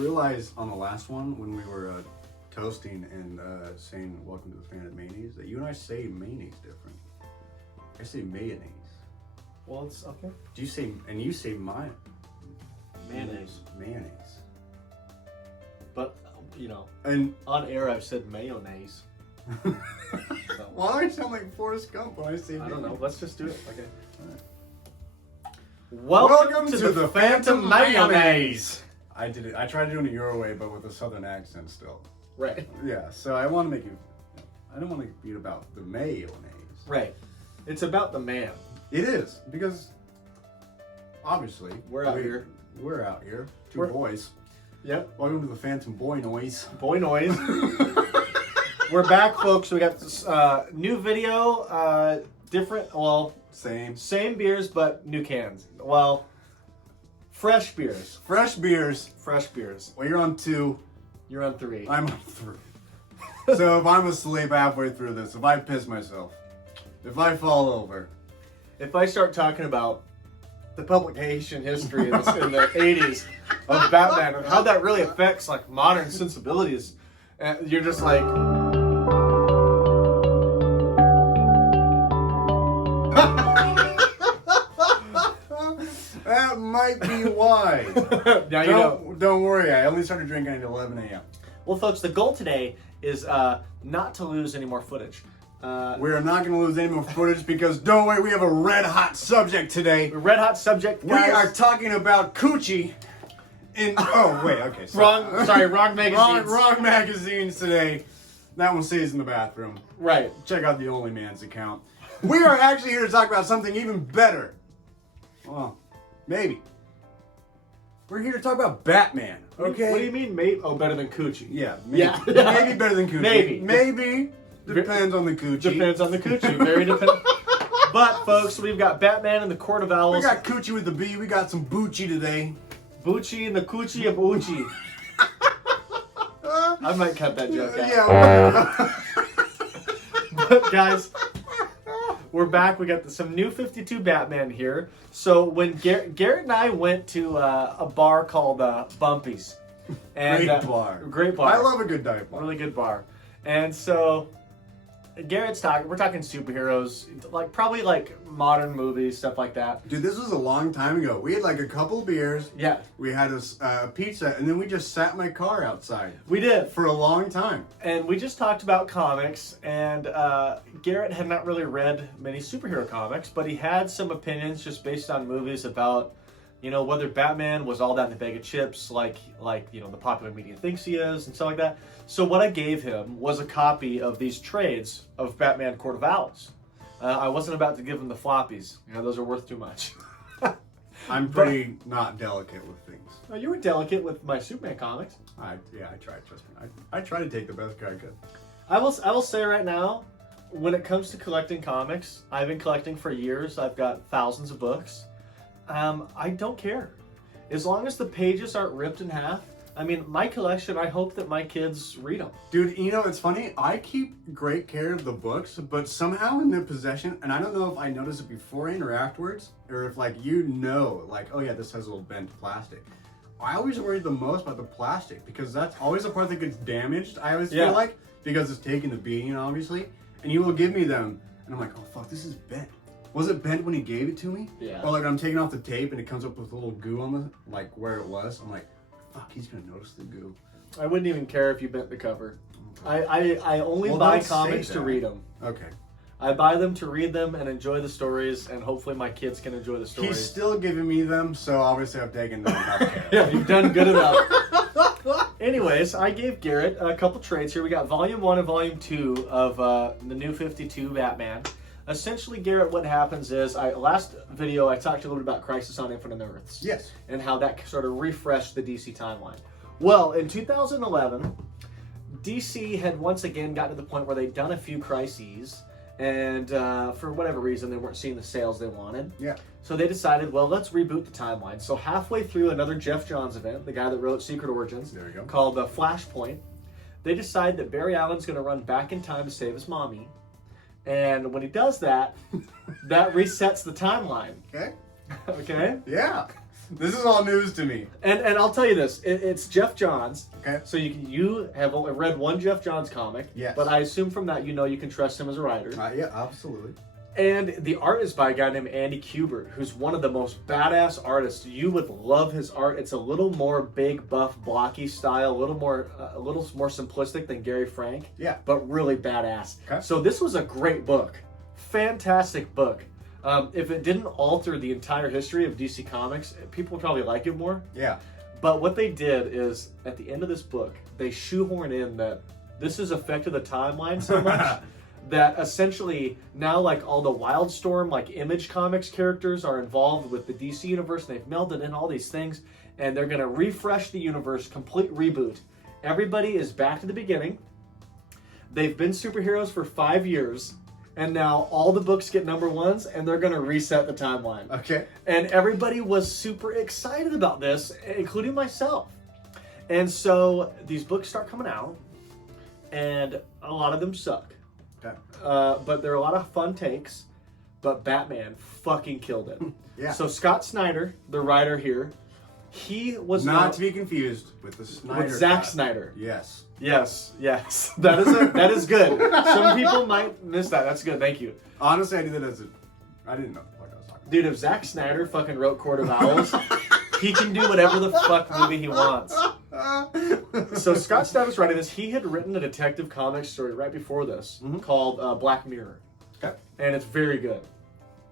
realized on the last one when we were toasting and saying welcome to the fan of mayonnaise that you and I say mayonnaise different. I say mayonnaise. Well, it's okay. Do you say, and you say Mayonnaise. Mayonnaise. But, you know, And on air I've said mayonnaise. So, why do I sound like Forrest Gump when I say mayonnaise? I don't know. Let's just do it. Okay. Right. Welcome to the Phantom Mayonnaise. I did it. I tried to do it your way, but with a southern accent still. Right. Yeah, so I want to make you... I don't want to beat about the mayonnaise. Right. It's about the man. It is, because obviously... We're out here. We're out here. Two We're- boys. Yep. Welcome to the Phantom Boy Noise. Boy noise. We're back, folks. We got this new video. Different, well, Same. same beers, but new cans. Well, fresh beers. Fresh beers. Fresh beers. Well, you're on 2. You're on 3. I'm on 3. So if I'm asleep halfway through this, if I piss myself, if I fall over... If I start talking about the publication history in the 80s of Batman and how that really affects like modern sensibilities, and you're just like... That might be why. Now you know. Don't worry, I only started drinking at 11 a.m. Well, folks, the goal today is not to lose any more footage. We are not going to lose any more footage because, don't worry, we have a red hot subject today. Red hot subject, guys. We are talking about coochie in... Oh, wait, okay. Wrong magazines. Wrong magazines today. That one stays in the bathroom. Right. Check out the Only Man's account. We are actually here to talk about something even better. Well, maybe. We're here to talk about Batman, okay? What do you mean, mate? Oh, better than Coochie. Yeah, maybe. Yeah. Maybe better than Coochie. Maybe. Maybe. Depends on the Coochie. Depends on the Coochie. Very dependent. But, folks, we've got Batman and the Court of Owls. We got Coochie with the B. We got some Bucci today. Bucci and the Coochie of Uchi. I might cut that joke out. Yeah. But, guys, we're back. We got some new 52 Batman here. So when Garrett and I went to a bar called Bumpy's. And, Great bar. Great bar. I love a good dive bar. Really good bar. And so Garrett's we're talking superheroes, probably modern movies, stuff like that. Dude, this was a long time ago. We had a couple beers. Yeah. We had a pizza, and then we just sat in my car outside. We did. For a long time. And we just talked about comics, and Garrett had not really read many superhero comics, but he had some opinions just based on movies about, whether Batman was all that in a bag of chips, like the popular media thinks he is, and stuff like that. So what I gave him was a copy of these trades of Batman Court of Owls. I wasn't about to give him the floppies. Those are worth too much. I'm pretty not delicate with things. No, you were delicate with my Superman comics. I tried, trust me. I try to take the best care I could. I will say right now, when it comes to collecting comics, I've been collecting for years. I've got thousands of books. I don't care. As long as the pages aren't ripped in half. I mean, my collection, I hope that my kids read them. Dude, it's funny. I keep great care of the books, but somehow in their possession, and I don't know if I notice it beforehand or afterwards, or if oh yeah, this has a little bent plastic. I always worry the most about the plastic because that's always the part that gets damaged. I always feel like, because it's taking the beating, obviously, and you will give me them, and I'm like, oh fuck, this is bent. Was it bent when he gave it to me? Yeah. Or I'm taking off the tape and it comes up with a little goo on the, where it was. I'm like, fuck, he's gonna notice the goo. I wouldn't even care if you bent the cover. I only buy comics to read them. Okay. I buy them to read them and enjoy the stories, and hopefully my kids can enjoy the stories. He's still giving me them, so obviously I've taken them enough care. Yeah, you've done good enough. Anyways, I gave Garrett a couple trades here. We got Volume 1 and Volume 2 of the New 52 Batman. Essentially, Garrett, what happens is, last video I talked a little bit about Crisis on Infinite Earths. Yes. And how that sort of refreshed the DC timeline. Well, in 2011, DC had once again gotten to the point where they'd done a few crises, and for whatever reason, they weren't seeing the sales they wanted. Yeah. So they decided, well, let's reboot the timeline. So halfway through another Jeff Johns event, the guy that wrote Secret Origins, there we go, called Flashpoint, they decide that Barry Allen's going to run back in time to save his mommy. And when he does that, that resets the timeline. Okay. Okay? Yeah. This is all news to me. And I'll tell you this, it's Jeff Johns. Okay. So you have only read one Jeff Johns comic. Yes. But I assume from that you can trust him as a writer. Yeah, absolutely. And the art is by a guy named Andy Kubert, who's one of the most badass artists. You would love his art. It's a little more big, buff, blocky style, a little more simplistic than Gary Frank. Yeah. But really badass. Okay. So this was a great book. Fantastic book. If it didn't alter the entire history of DC Comics, people would probably like it more. Yeah. But what they did is, at the end of this book, they shoehorn in that this has affected the timeline so much that essentially now, like, all the Wildstorm, like, Image Comics characters are involved with the DC universe, and they've melded in all these things, and they're going to refresh the universe, complete reboot. Everybody is back to the beginning. They've been superheroes for 5 years, and now all the books get number ones, and they're going to reset the timeline. Okay. And everybody was super excited about this, including myself. And so these books start coming out, and a lot of them suck. Okay. But there are a lot of fun takes, but Batman fucking killed it. Yeah. So Scott Snyder, the writer here, he was not to be confused with the Snyder. with Zack guy. Snyder. Yes. Yes. That is good. Some people might miss that. That's good. Thank you. Honestly, I did that I didn't know what I was talking Dude, if Zack Snyder fucking wrote Court of Owls, he can do whatever the fuck movie he wants. So Scott Snyder's writing this. He had written a Detective Comics story right before this called Black Mirror. Okay. And it's very good.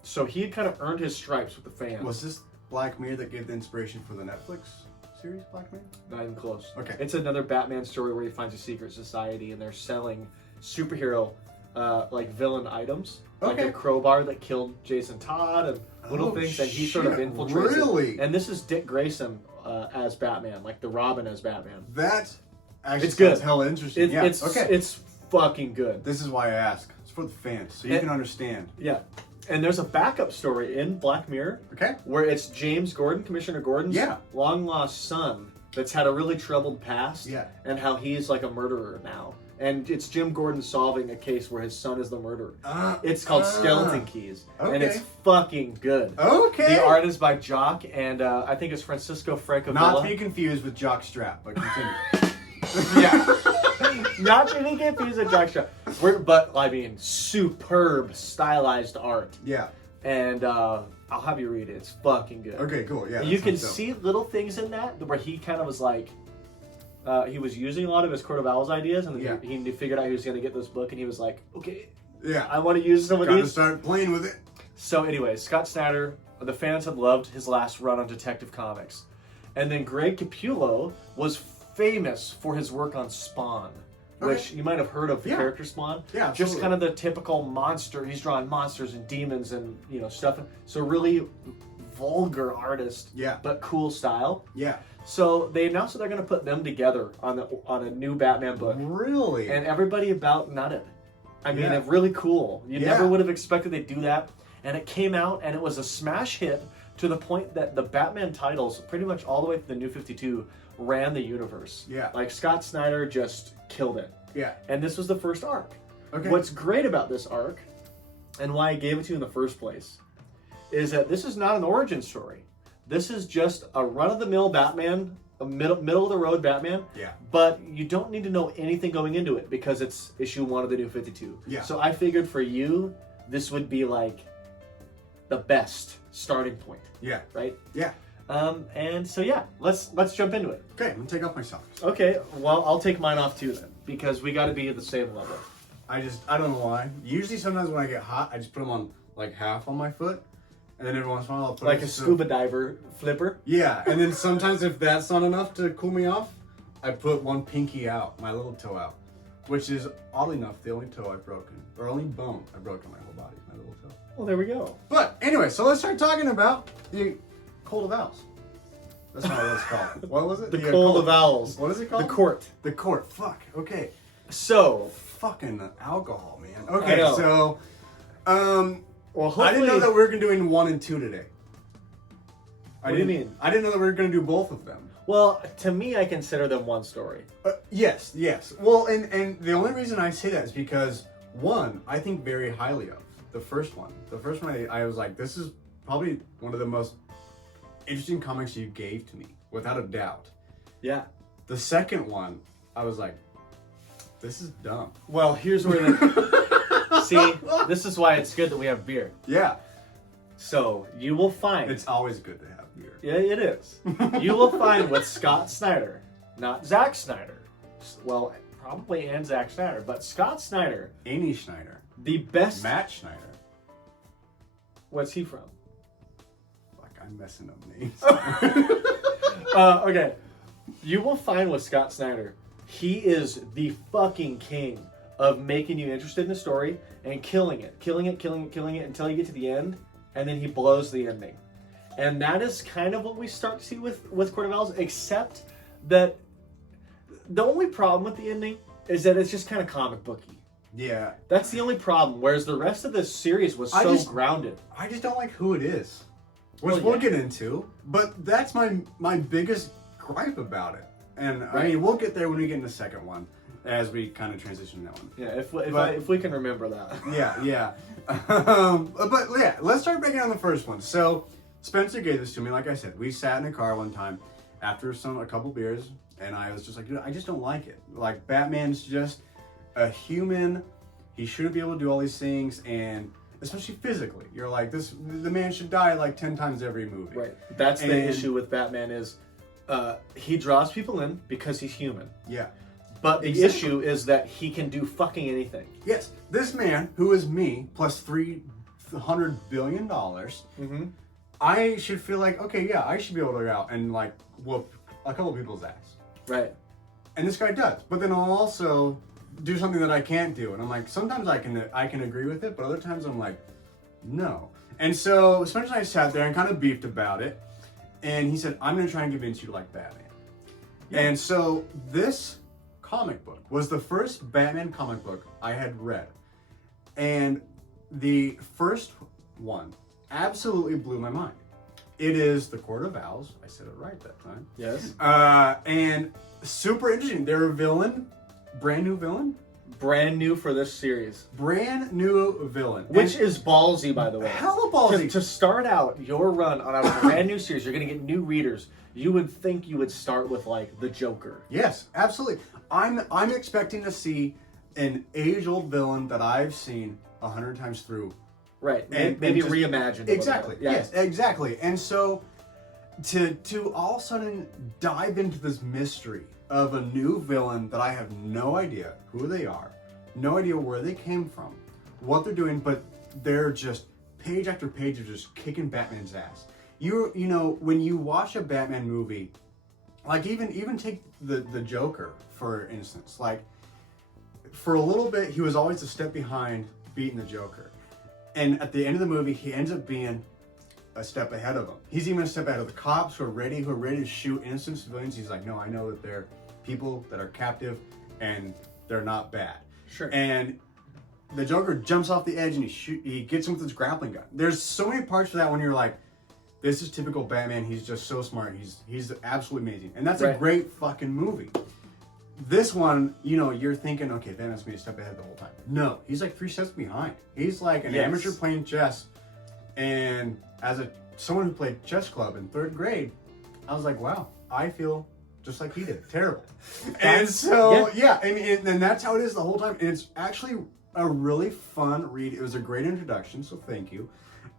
So he had kind of earned his stripes with the fans. Was this Black Mirror that gave the inspiration for the Netflix series Black Mirror? Not even close. Okay. It's another Batman story where he finds a secret society and they're selling superhero like villain items. Like Okay. a crowbar that killed Jason Todd and little things, and he sort of shit, infiltrates really? it. And this is Dick Grayson as Batman, like the Robin as Batman. That actually It's good. sounds hella interesting. It's fucking good. This is why I ask. It's for the fans, so you can understand. Yeah. And there's a backup story in Black Mirror Okay. where it's James Gordon, Commissioner Gordon's long lost son that's had a really troubled past. Yeah. And how he's like a murderer now. And it's Jim Gordon solving a case where his son is the murderer. It's called Skeleton Keys. Okay. And it's fucking good. Okay. The art is by Jock, and I think it's Francisco Francavilla. Not to be confused with Jock Strap, but continue. Yeah. Not to be confused with Jock Strap. But, I mean, superb stylized art. Yeah. And I'll have you read it. It's fucking good. Okay, cool. Yeah. You can sounds dope. see little things in that where he kind of was like, he was using a lot of his Court of Owls ideas, and then he figured out he was going to get this book, and he was like, okay, Yeah. I want to use some of Gotta these. start playing with it. So anyway, Scott Snyder, the fans had loved his last run on Detective Comics. And then Greg Capullo was famous for his work on Spawn, which you might have heard of the character Spawn. Yeah, Just absolutely. kind of the typical monster. He's drawing monsters and demons and, stuff. So really vulgar artist, but cool style. Yeah. So they announced that they're going to put them together on a new Batman book. Really? And everybody about nutted. I mean, Yeah. it's really cool. You Yeah. never would have expected they'd do that. And it came out, and it was a smash hit to the point that the Batman titles, pretty much all the way to the New 52, ran the universe. Yeah. Like, Scott Snyder just killed it. Yeah. And this was the first arc. Okay. What's great about this arc, and why I gave it to you in the first place, is that this is not an origin story. This is just a run-of-the-mill Batman, a middle-of-the-road Batman. Yeah. But you don't need to know anything going into it because it's issue 1 of the New 52. Yeah. So I figured for you, this would be like the best starting point, Yeah. right? Yeah. And so yeah, let's jump into it. Okay, I'm gonna take off my socks. Okay, well I'll take mine off too then because we got to be at the same level. I don't know why. Usually, sometimes when I get hot, I just put them on like half on my foot, and then every once in a while I'll put Like it a scuba diver flipper. Yeah, and then sometimes if that's not enough to cool me off, I put one pinky out, my little toe out, which is oddly enough the only toe I've broken, or only bone I've broken in my whole body, my little toe. Well, there we go. But anyway, so let's start talking about the Cold of Owls. That's not what it's called. What was it? The Cold of Owls. What is it called? The Court. The Court. Fuck. Okay. So, Fucking alcohol, man. I Okay, know. so, well, hopefully, I didn't know that we were doing 1 and 2 today. What do you mean? I didn't know that we were going to do both of them. Well, to me, I consider them one story. Yes. Well, and the only reason I say that is because, one, I think very highly of the first one. The first one, I was like, this is probably one of the most interesting comics you gave to me, without a doubt. Yeah. The second one, I was like, this is dumb. Well, here's where the... See, this is why it's good that we have beer. Yeah. So, you will find... It's always good to have beer. Yeah, it is. You will find with Scott Snyder, not Zack Snyder. Well, probably and Zack Snyder, but Scott Snyder. Amy Schneider. The best... Matt Schneider. What's he from? Fuck, I'm messing up names. Okay. You will find with Scott Snyder, he is the fucking king of making you interested in the story and killing it until you get to the end, and then he blows the ending. And that is kind of what we start to see with Court of Owls, except that the only problem with the ending is that it's just kind of comic booky. Yeah. That's the only problem, whereas the rest of this series was grounded. I just don't like who it is. Which we'll get into, but that's my biggest gripe about it. And I mean, we'll get there when we get in the second one, as we kind of transition that one. Yeah, if we can remember that. Yeah. But yeah, let's start breaking down the first one. So Spencer gave this to me. Like I said, we sat in a car one time after a couple beers, and I was just like, dude, I just don't like it. Like, Batman's just a human. He shouldn't be able to do all these things, and especially physically. You're like, the man should die like 10 times every movie. Right. That's the issue with Batman is he draws people in because he's human. Yeah. But the issue is that he can do fucking anything. Yes. This man, who is me, plus $300 billion, I should feel like, okay, yeah, I should be able to go out and like whoop a couple people's ass. Right. And this guy does. But then I'll also do something that I can't do. And I'm like, sometimes I can agree with it, but other times I'm like, no. And so Spencer and I sat there and kind of beefed about it. And he said, I'm going to try and convince you to like Batman. Yeah. And so this comic book was the first Batman comic book I had read. And the first one absolutely blew my mind. It is The Court of Owls. I said it right that time. Yes. And super interesting. They're a villain, brand new villain. Brand new for this series. Brand new villain. Which is ballsy, by the way. Hella ballsy. To start out your run on a brand new series, you're going to get new readers. You would think you would start with, like, the Joker. Yes, absolutely. I'm expecting to see an age-old villain that I've seen 100 times through. Right. And maybe just reimagined. Exactly. Yes, exactly. And so to all of a sudden dive into this mystery of a new villain that I have no idea who they are, no idea where they came from, what they're doing, but they're just page after page of just kicking Batman's ass. You know, when you watch a Batman movie, like even take the Joker, for instance, like for a little bit, he was always a step behind beating the Joker. And at the end of the movie, he ends up being a step ahead of them. He's even a step ahead of the cops who are ready to shoot innocent civilians. He's like, no, I know that they're people that are captive and they're not bad. Sure. And the Joker jumps off the edge and he gets him with his grappling gun. There's so many parts for that when you're like, this is typical Batman. He's just so smart. He's absolutely amazing. And that's a great fucking movie. This one, you know, you're thinking, okay, Batman's gonna be a step ahead the whole time. No, he's like 3 steps behind. He's like an amateur playing chess. And as someone who played chess club in 3rd grade, I was like, wow, I feel just like he did. Terrible. And so, and that's how it is the whole time. And it's actually a really fun read. It was a great introduction, so thank you,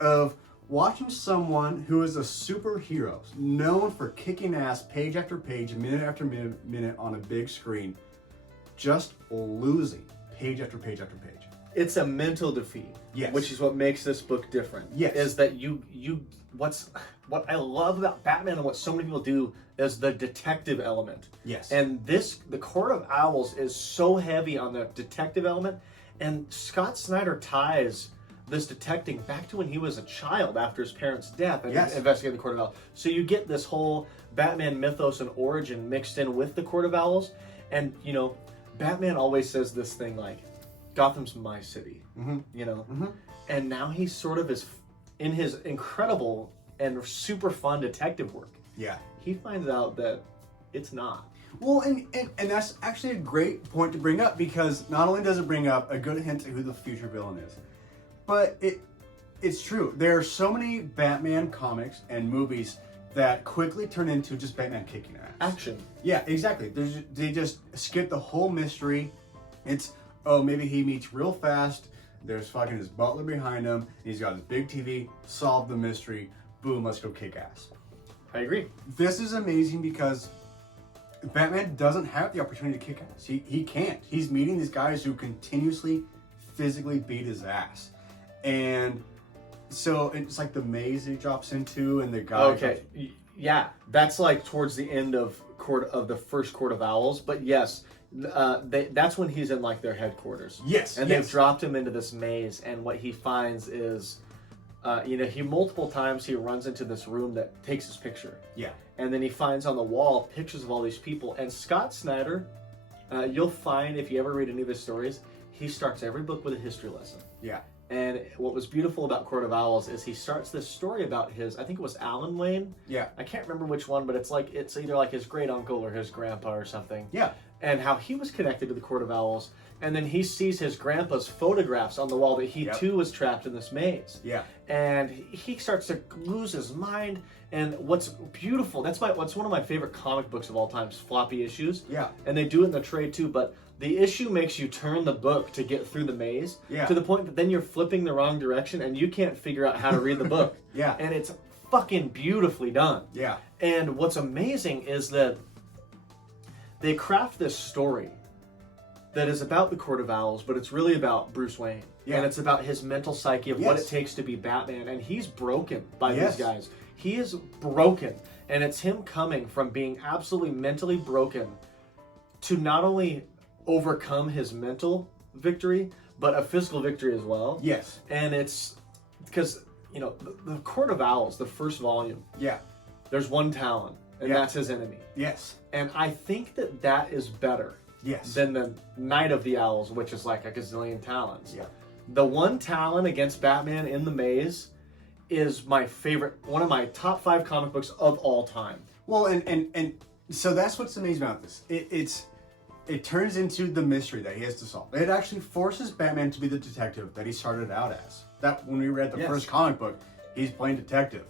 of watching someone who is a superhero, known for kicking ass page after page, minute after minute on a big screen, just losing page after page after page. It's a mental defeat. Yes. Which is what makes this book different. Yes. Is that what I love about Batman and what so many people do is the detective element. Yes. And the Court of Owls is so heavy on the detective element, and Scott Snyder ties this detecting back to when he was a child after his parents' death and investigating the Court of Owls. So you get this whole Batman mythos and origin mixed in with the Court of Owls. And, you know, Batman always says this thing like, Gotham's my city, you know? And now he sort of is in his incredible and super fun detective work. Yeah. He finds out that it's not. Well, and that's actually a great point to bring up, because not only does it bring up a good hint at who the future villain is, but it's true. There are so many Batman comics and movies that quickly turn into just Batman kicking ass. Action. Yeah, exactly. They just skip the whole mystery. It's, oh, maybe he meets real fast. There's fucking his butler behind him. He's got his big TV. Solve the mystery. Boom, let's go kick ass. I agree. This is amazing because Batman doesn't have the opportunity to kick ass. He can't. He's meeting these guys who continuously physically beat his ass. And so it's like the maze he drops into and the guy... Okay, yeah. That's like towards the end of the first Court of Owls. But yes, that's when he's in like their headquarters. Yes, and yes. they've dropped him into this maze, and what he finds is, he multiple times he runs into this room that takes his picture. Yeah. And then he finds on the wall pictures of all these people. And Scott Snyder, you'll find if you ever read any of his stories, he starts every book with a history lesson. Yeah. And what was beautiful about Court of Owls is he starts this story about I think it was Alan Wayne. Yeah. I can't remember which one, but it's either like his great uncle or his grandpa or something. Yeah. And how he was connected to the Court of Owls. And then he sees his grandpa's photographs on the wall that he too was trapped in this maze. Yeah. And he starts to lose his mind. And what's beautiful, what's one of my favorite comic books of all time, Floppy Issues. Yeah. And they do it in the trade too, but the issue makes you turn the book to get through the maze to the point that then you're flipping the wrong direction and you can't figure out how to read the book. Yeah. And it's fucking beautifully done. Yeah. And what's amazing is that they craft this story that is about the Court of Owls, but it's really about Bruce Wayne. Yeah. And it's about his mental psyche of what it takes to be Batman. And he's broken by these guys. He is broken. And it's him coming from being absolutely mentally broken to not only overcome his mental victory, but a physical victory as well. Yes. And it's because, the Court of Owls, the first volume, there's one Talon, and that's his enemy. Yes. And I think that is better than the Night of the Owls, which is like a gazillion Talons. Yeah. The one Talon against Batman in the maze is my favorite, one of my top 5 comic books of all time. Well, and so that's what's amazing about this. It turns into the mystery that he has to solve. It actually forces Batman to be the detective that he started out as. That when we read the first comic book, he's playing detective.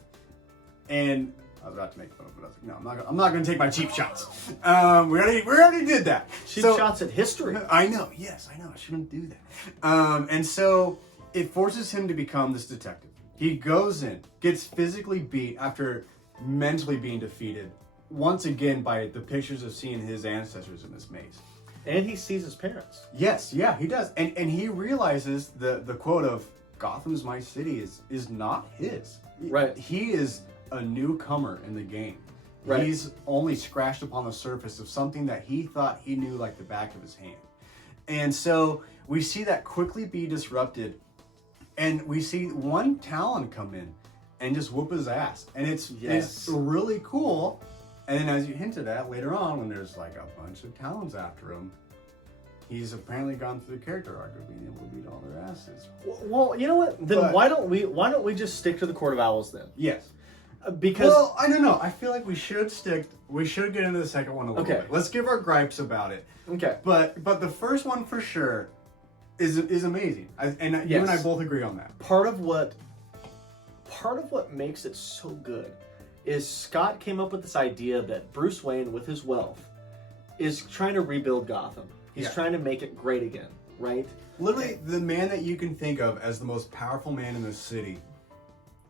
And I was about to make fun of it, but I was like, no, I'm not going to take my cheap shots. We already did that. Cheap shots at history. I know. Yes, I know. I shouldn't do that. And so it forces him to become this detective. He goes in, gets physically beat after mentally being defeated once again by the pictures of seeing his ancestors in this maze. And he sees his parents. Yes, yeah, he does. And he realizes the quote of Gotham's my city is not his. Right. He is a newcomer in the game. Right. He's only scratched upon the surface of something that he thought he knew like the back of his hand. And so we see that quickly be disrupted, and we see one Talon come in and just whoop his ass. And it's really cool. And then as you hinted at later on, when there's like a bunch of Talons after him, he's apparently gone through the character arc of being able to beat all their asses. Well, you know what? Then why don't we just stick to the Court of Owls then? Yes. Because I don't know. I feel like we should get into the second one a little bit. Let's give our gripes about it. Okay. But the first one for sure is amazing. You and I both agree on that. Part of what makes it so good is Scott came up with this idea that Bruce Wayne, with his wealth, is trying to rebuild Gotham. He's trying to make it great again, right? Literally, the man that you can think of as the most powerful man in the city,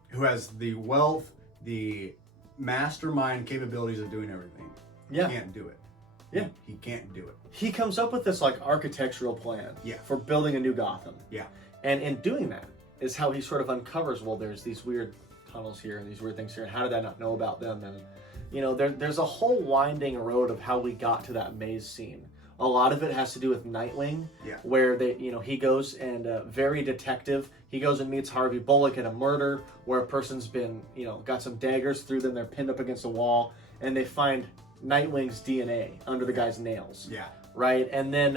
who has the wealth, the mastermind capabilities of doing everything, can't do it. Yeah. He can't do it. He comes up with this like architectural plan for building a new Gotham. Yeah. And in doing that is how he sort of uncovers, well, there's these weird tunnels here and these weird things here, and how did I not know about them? And there's a whole winding road of how we got to that maze scene. A lot of it has to do with Nightwing, where he goes and very detective. He goes and meets Harvey Bullock at a murder where a person's been got some daggers through them. They're pinned up against a wall, and they find Nightwing's DNA under the guy's nails. Yeah. Right, and then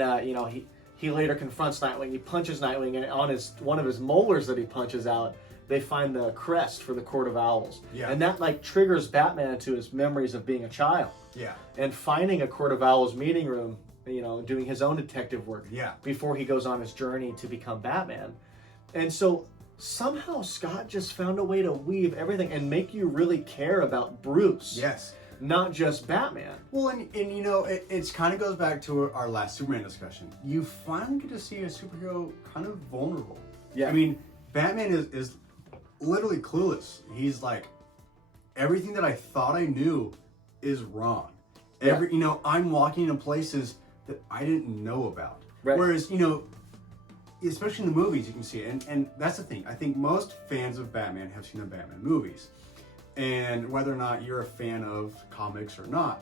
he later confronts Nightwing. He punches Nightwing, and on one of his molars that he punches out, they find the crest for the Court of Owls. Yeah. And that like triggers Batman to his memories of being a child. Yeah. And finding a Court of Owls meeting room, doing his own detective work before he goes on his journey to become Batman. And so somehow Scott just found a way to weave everything and make you really care about Bruce. Yes. Not just Batman. Well, and you know, it's kind of goes back to our last Superman discussion. You finally get to see a superhero kind of vulnerable. Yeah. I mean, Batman is literally clueless. He's like, everything that I thought I knew is wrong. Yeah. You know, I'm walking in places that I didn't know about. Right. Whereas, you know, especially in the movies, you can see it. And that's the thing. I think most fans of Batman have seen the Batman movies. And whether or not you're a fan of comics or not,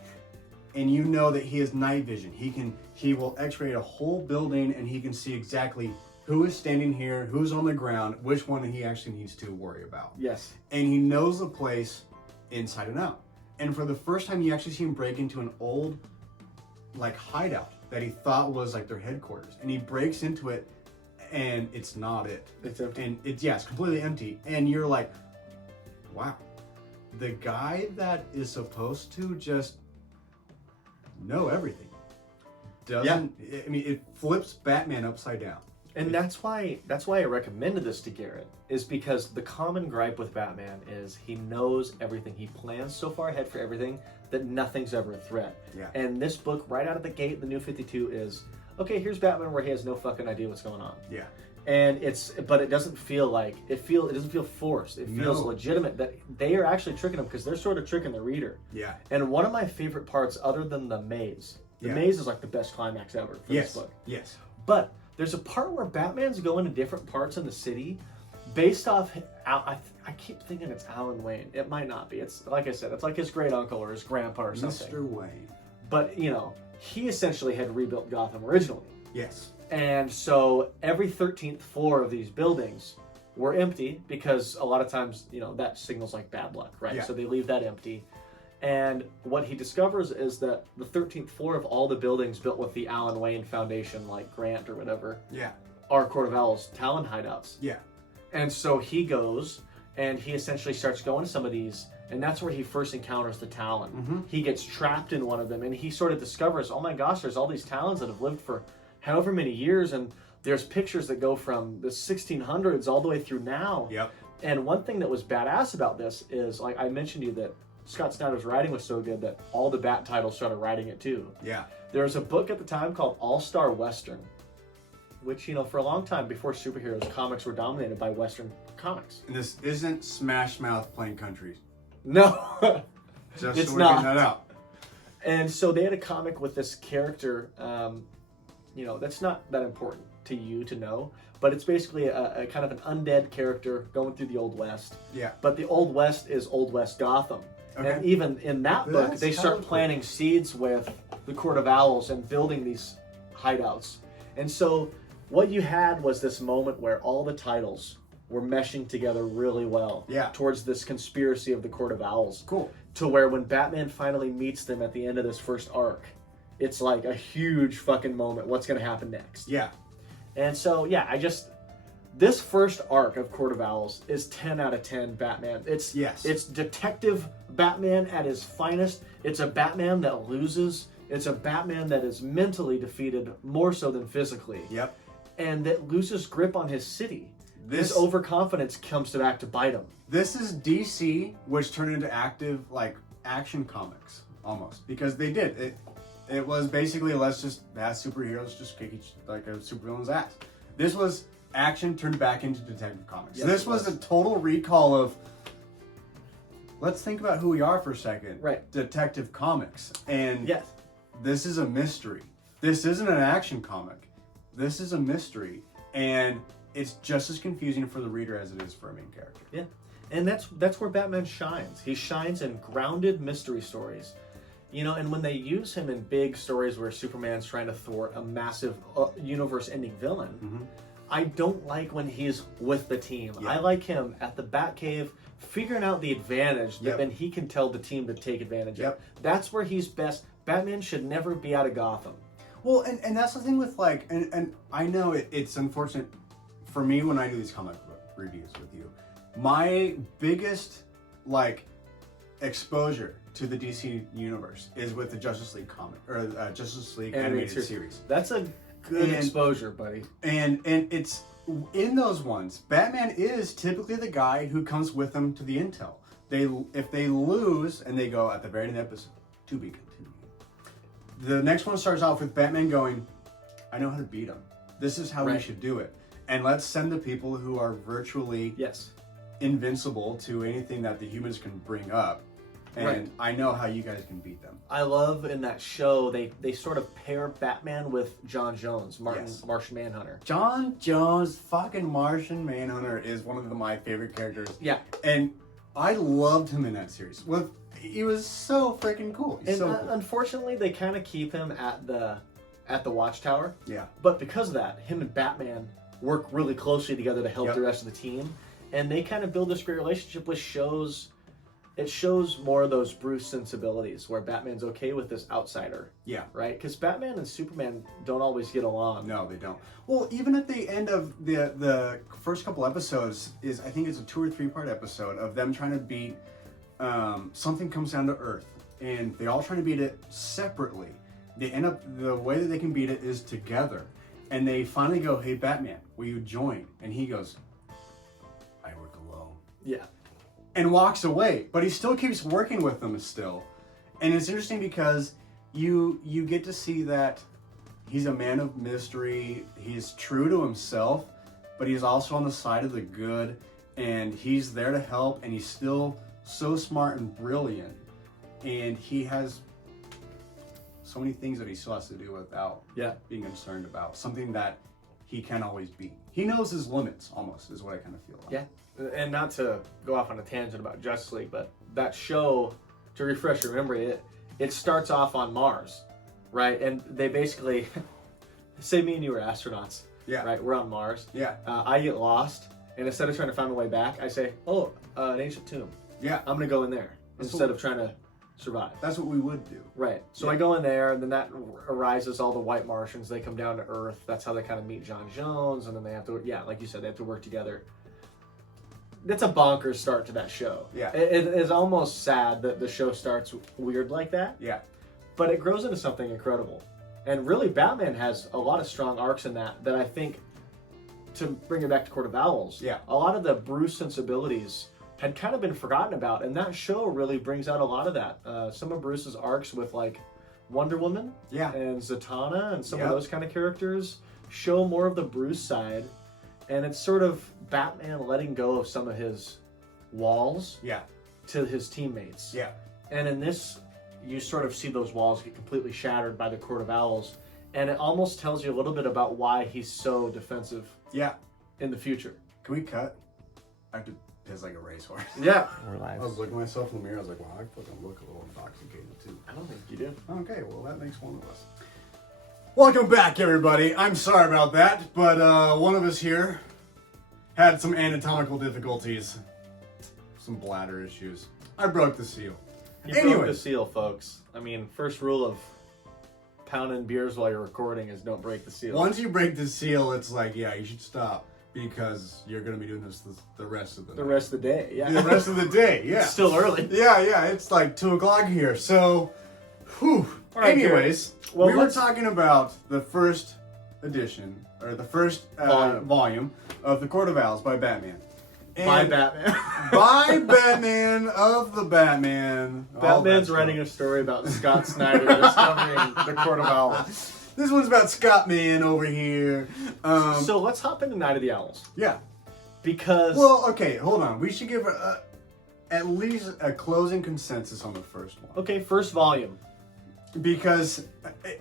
and you know that he has night vision. He will x-ray a whole building and he can see exactly who is standing here, who's on the ground, which one he actually needs to worry about. Yes. And he knows the place inside and out. And for the first time, you actually see him break into an old, like, hideout that he thought was like their headquarters. And he breaks into it and it's not it. It's empty. And it's completely empty. And you're like, wow. The guy that is supposed to just know everything doesn't. I mean, it flips Batman upside down. And that's why I recommended this to Garrett, is because the common gripe with Batman is he knows everything. He plans so far ahead for everything that nothing's ever a threat. Yeah. And this book, right out of the gate, the New 52 is, okay, here's Batman where he has no fucking idea what's going on. Yeah. And but it doesn't feel like it doesn't feel forced. It feels legitimate that they are actually tricking him, because they're sort of tricking the reader. Yeah. And one of my favorite parts, other than the maze, the maze is like the best climax ever for this book. Yes. But there's a part where Batman's going to different parts of the city based off. I keep thinking it's Alan Wayne. It might not be. It's like I said, it's like his great uncle or his grandpa or something. Mr. Wayne. But you know, he essentially had rebuilt Gotham originally. Yes. And so every 13th floor of these buildings were empty, because a lot of times, you know, that signals like bad luck, right? Yeah. So they leave that empty. And what he discovers is that the 13th floor of all the buildings built with the Alan Wayne Foundation, like grant or whatever, are Court of Owl's Talon hideouts. Yeah. And so he goes and he essentially starts going to some of these, and that's where he first encounters the Talon. Mm-hmm. He gets trapped in one of them, and he sort of discovers, oh my gosh, there's all these Talons that have lived for however many years, and there's pictures that go from the 1600s all the way through now. Yep. And one thing that was badass about this is, like I mentioned to you, that Scott Snyder's writing was so good that all the Bat titles started writing it too. Yeah. There was a book at the time called All-Star Western, which, you know, for a long time before superheroes, comics were dominated by Western comics. And this isn't Smash Mouth playing country. No, Just it's so we're not. getting that out. And so they had a comic with this character, you know, that's not that important to you to know, but it's basically a kind of an undead character going through the Old West. Yeah. But the Old West is Old West Gotham. Okay. And even in that book, That's they start hella planting cool. seeds with the Court of Owls and building these hideouts. And so what you had was this moment where all the titles were meshing together really well towards this conspiracy of the Court of Owls. Cool. To where when Batman finally meets them at the end of this first arc, it's like a huge fucking moment. What's going to happen next? Yeah. And so, yeah, this first arc of Court of Owls is 10 out of 10 Batman. It's detective Batman at his finest. It's a Batman that loses. It's a Batman that is mentally defeated more so than physically. Yep. And that loses grip on his city. This overconfidence comes back to bite him. This is DC, which turned into active, like, action comics, almost. Because they did. It was basically, let's just have superheroes just kick like a supervillain's ass. This was action turned back into detective comics. Yes, this was a total recall of, let's think about who we are for a second. Right. Detective comics. And yes, this is a mystery. This isn't an action comic. This is a mystery. And it's just as confusing for the reader as it is for a main character. Yeah. And that's where Batman shines. He shines in grounded mystery stories. You know, and when they use him in big stories where Superman's trying to thwart a massive universe-ending villain, I don't like when he's with the team. I like him at the Batcave figuring out the advantage that then he can tell the team to take advantage of. That's where he's best. Batman should never be out of Gotham. Well, and that's the thing with, like, and I know it's unfortunate for me when I do these comic book reviews with you. My biggest, like, exposure to the DC universe is with the Justice League comic, or Justice League animated series. That's a good exposure, buddy. And it's in those ones, Batman is typically the guy who comes with them to the intel. If they lose and they go at the very end of the episode, to be continued. The next one starts off with Batman going, I know how to beat him. This is how we should do it. And let's send the people who are virtually invincible to anything that the humans can bring up. And I know how you guys can beat them. I love in that show, they sort of pair Batman with John Jones, Martian Manhunter. John Jones, fucking Martian Manhunter, is one of my favorite characters. Yeah. And I loved him in that series. Well, he was so freaking cool. He's so cool. Unfortunately, they kind of keep him at the Watchtower. Yeah. But because of that, him and Batman work really closely together to help the rest of the team. And they kind of build this great relationship, which shows more of those Bruce sensibilities where Batman's okay with this outsider. Yeah. Right? Because Batman and Superman don't always get along. No, they don't. Well, even at the end of the first couple episodes I think it's a 2 or 3 part episode of them trying to beat something comes down to Earth, and they all trying to beat it separately. They end up, the way that they can beat it is together, and they finally go, hey Batman, will you join? And he goes, I work alone. Yeah. And walks away, but he still keeps working with them still. And it's interesting because you get to see that he's a man of mystery, he's true to himself, but he's also on the side of the good, and he's there to help, and he's still so smart and brilliant, and he has so many things that he still has to do without being concerned about, something that he can't always be. He knows his limits, almost, is what I kind of feel like. Yeah. And not to go off on a tangent about Justice League, but that show, to refresh your memory, it starts off on Mars, right? And they basically, say me and you were astronauts, right? We're on Mars. Yeah. I get lost, and instead of trying to find my way back, I say, an ancient tomb. Yeah. I'm going to go in there instead of trying to survive. That's what we would do. Right. So I go in there, and then that arises all the white Martians. They come down to Earth. That's how they kind of meet John Jones, and then they have to, like you said, they have to work together. It's a bonkers start to that show. Yeah. It is almost sad that the show starts weird like that. Yeah. But it grows into something incredible. And really, Batman has a lot of strong arcs in that I think, to bring it back to Court of Owls, a lot of the Bruce sensibilities had kind of been forgotten about, and that show really brings out a lot of that. Some of Bruce's arcs with, like, Wonder Woman and Zatanna and some of those kind of characters show more of the Bruce side. And it's sort of Batman letting go of some of his walls to his teammates. Yeah. And in this, you sort of see those walls get completely shattered by the Court of Owls. And it almost tells you a little bit about why he's so defensive in the future. Can we cut? I have to piss like a racehorse. Yeah. I was looking at myself in the mirror. I was like, wow, I fucking look a little intoxicated too. I don't think you do. Okay, well, that makes one of us. Welcome back, everybody. I'm sorry about that, but one of us here had some anatomical difficulties, some bladder issues. I broke the seal. You broke the seal, folks. I mean, first rule of pounding beers while you're recording is don't break the seal. Once you break the seal, it's like, you should stop because you're going to be doing this the rest of the night. Rest of the day, The rest of the day, It's still early. Yeah, it's like 2 o'clock here, so, whew. All right, anyways, we were talking about the first edition, or the first volume of The Court of Owls by Batman. By Batman. By Batman of the Batman. Batman's writing a story about Scott Snyder discovering The Court of Owls. This one's about Scott Man over here. So let's hop into Night of the Owls. Yeah. Because... Well, okay, hold on. We should give at least a closing consensus on the first one. Okay, first volume. Because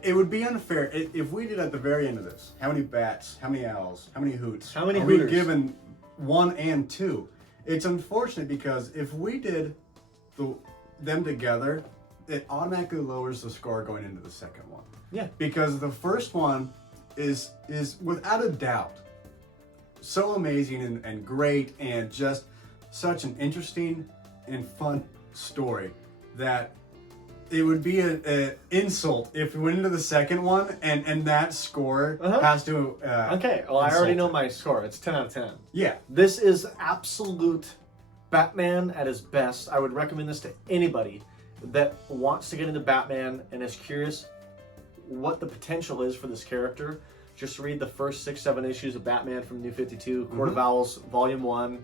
it would be unfair if we did at the very end of this. How many bats? How many owls? How many hoots? How many hooters? We given 1 and 2. It's unfortunate because if we did them together, it automatically lowers the score going into the second one. Yeah. Because the first one is without a doubt so amazing and great and just such an interesting and fun story that it would be an insult if we went into the second one and that score has to... okay, well, I already know my score. It's 10 out of 10. Yeah. This is absolute Batman at his best. I would recommend this to anybody that wants to get into Batman and is curious what the potential is for this character. just read the first 6-7 issues of Batman from New 52, Court of Owls, Volume 1.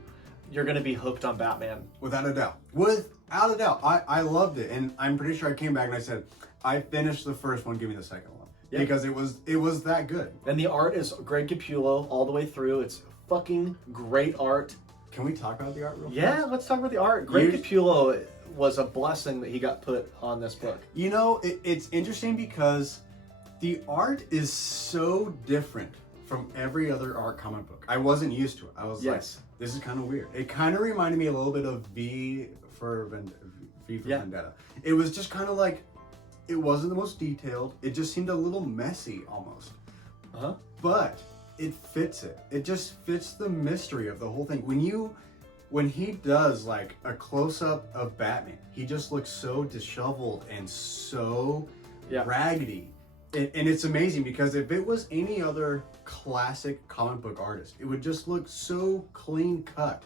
You're going to be hooked on Batman. Without a doubt. Without a doubt. I loved it. And I'm pretty sure I came back and I said, I finished the first one, give me the second one. Yeah. Because it was that good. And the art is Greg Capullo all the way through. It's fucking great art. Can we talk about the art real fast? Yeah, let's talk about the art. Greg Capullo was a blessing that he got put on this book. You know, it's interesting because the art is so different from every other art comic book. I wasn't used to it. I was like, this is kind of weird. It kind of reminded me a little bit of V for Vendetta. It was just kind of like, it wasn't the most detailed. It just seemed a little messy almost. But it fits it. It just fits the mystery of the whole thing. When he does like a close-up of Batman, he just looks so disheveled and so raggedy. And it's amazing because if it was any other classic comic book artist, it would just look so clean cut.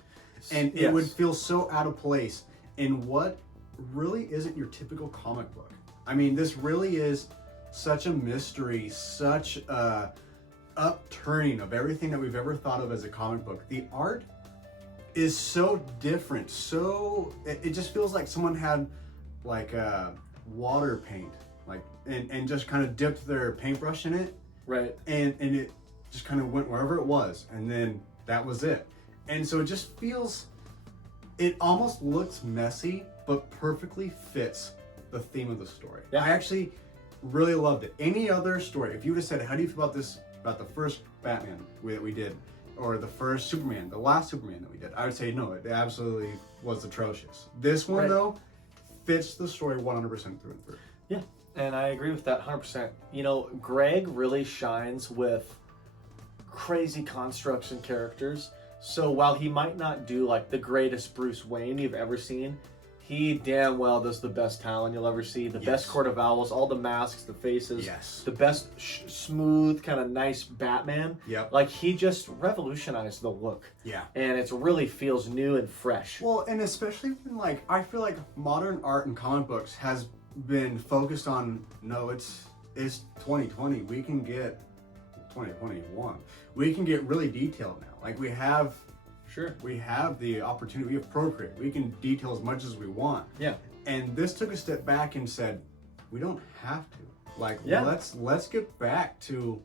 And it would feel so out of place in what really isn't your typical comic book. I mean, this really is such a mystery, such a upturning of everything that we've ever thought of as a comic book. The art is so different, so it just feels like someone had like water paint, like and just kind of dipped their paintbrush in it, right? And it just kind of went wherever it was, and then that was it. And so it just feels, it almost looks messy, but perfectly fits the theme of the story. Yeah. I actually really loved it. Any other story, if you would have said, how do you feel about this, about the first Batman that we did, or the first Superman, the last Superman that we did, I would say no, it absolutely was atrocious. This one though, fits the story 100% through and through. Yeah, and I agree with that 100%. You know, Greg really shines with crazy constructs and characters. So while he might not do like the greatest Bruce Wayne you've ever seen, he damn well does the best Talon you'll ever see, the best Court of Owls, all the masks, the faces, the best smooth, kind of nice Batman. Like, he just revolutionized the look. And it really feels new and fresh. Well, and especially when, like, I feel like modern art and comic books has been focused on, no, it's 2020, we can get 2021. We can get really detailed now. Like, we have the opportunity, we have Procreate. We can detail as much as we want. And this took a step back and said, we don't have to. Like, let's get back to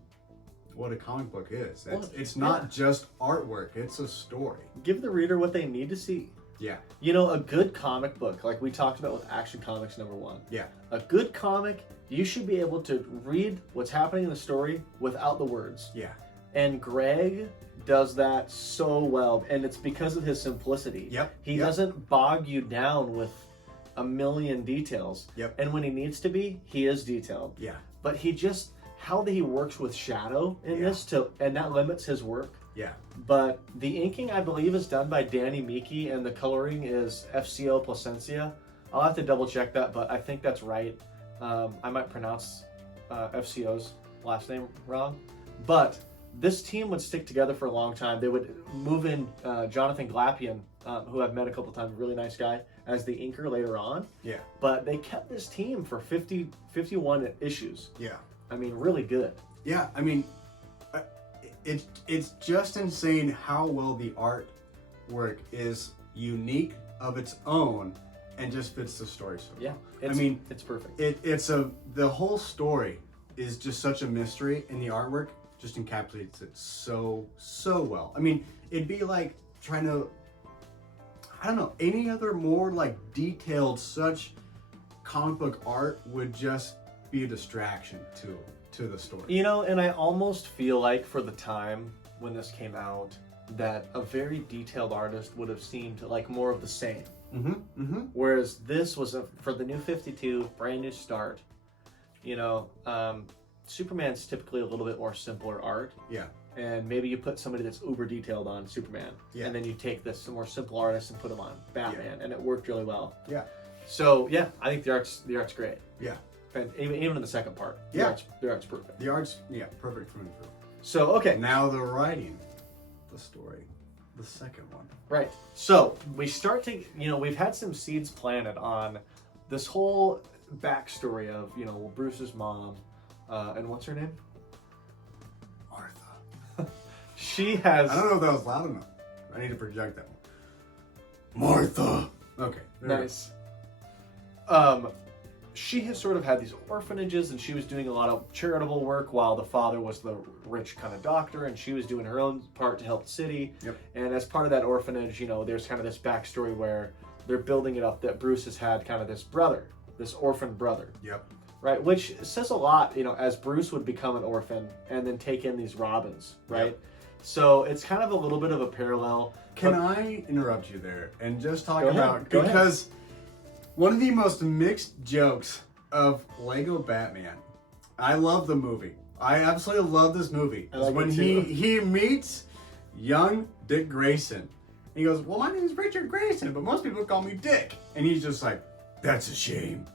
what a comic book is. It's not just artwork, it's a story. Give the reader what they need to see. You know, a good comic book, like we talked about with Action Comics #1. A good comic, you should be able to read what's happening in the story without the words. And Greg does that so well, and it's because of his simplicity. He doesn't bog you down with a million details. And when he needs to be, he is detailed. But he just, how he works with shadow in this, and that limits his work. But the inking, I believe, is done by Danny Miki, and the coloring is FCO Plascencia. I'll have to double check that, but I think that's right. I might pronounce FCO's last name wrong. But this team would stick together for a long time. They would move in Jonathan Glapion, who I've met a couple times, really nice guy, as the inker later on. But they kept this team for 51 issues. I mean, really good. I mean, it's just insane how well the artwork is unique of its own and just fits the story so well. I mean, it's perfect. The whole story is just such a mystery, and the artwork just encapsulates it so well. I mean, it'd be like trying to, I don't know, any other more like detailed such comic book art would just be a distraction to the story. You know, and I almost feel like for the time when this came out, that a very detailed artist would have seemed like more of the same. Whereas this was for the New 52, brand new start. You know, Superman's typically a little bit more simpler art. And maybe you put somebody that's uber detailed on Superman. And then you take this more simple artist and put him on Batman, and it worked really well. So yeah, I think the art's great. And even in the second part, the art's perfect. The art's perfect through and through. So okay, now the writing, the story, the second one. Right. So we start to, you know, we've had some seeds planted on this whole backstory of, you know, Bruce's mom, and what's her name? She has. I don't know if that was loud enough. I need to project that one. Martha. Okay. Nice. She has sort of had these orphanages, and she was doing a lot of charitable work while the father was the rich kind of doctor, and she was doing her own part to help the city. Yep. And as part of that orphanage, you know, there's kind of this backstory where they're building it up that Bruce has had kind of this brother, this orphan brother. Yep. Right, which says a lot, you know, as Bruce would become an orphan and then take in these Robins, right? Yep. So it's kind of a little bit of a parallel. Can I interrupt you there and just talk Go about ahead. Go because one of the most mixed jokes of Lego Batman. I love the movie. I absolutely love this movie. I like when it too. he meets young Dick Grayson. He goes, "Well, my name is Richard Grayson, but most people call me Dick." And he's just like, "That's a shame."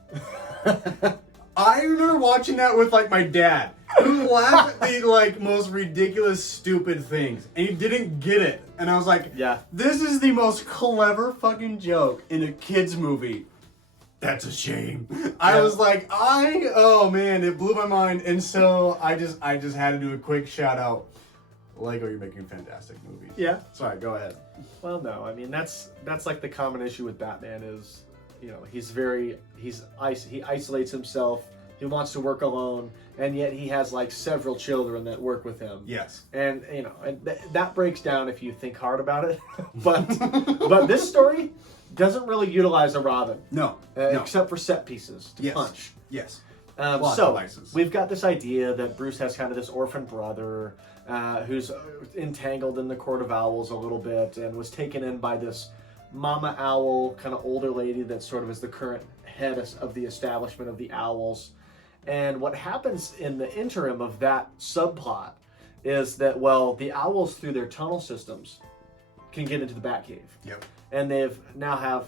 I remember watching that with like my dad, who laughed at the like most ridiculous, stupid things, and he didn't get it. And I was like, Yeah. this is the most clever fucking joke in a kids movie. That's a shame." I was like, oh man, it blew my mind. And so I just had to do a quick shout out. Lego, you're making fantastic movies. Yeah. Sorry, go ahead. Well, no, I mean that's like the common issue with Batman is, you know, he isolates himself. He wants to work alone, and yet he has like several children that work with him. Yes. And you know, and that breaks down if you think hard about it. but this story doesn't really utilize a Robin. No. Except for set pieces to punch. Yes. So devices. we've got this idea that Bruce has kind of this orphan brother who's entangled in the Court of Owls a little bit and was taken in by this Mama Owl, kind of older lady that sort of is the current head of the establishment of the Owls. And what happens in the interim of that subplot is that, well, the Owls through their tunnel systems can get into the Batcave. Yep. And they've now have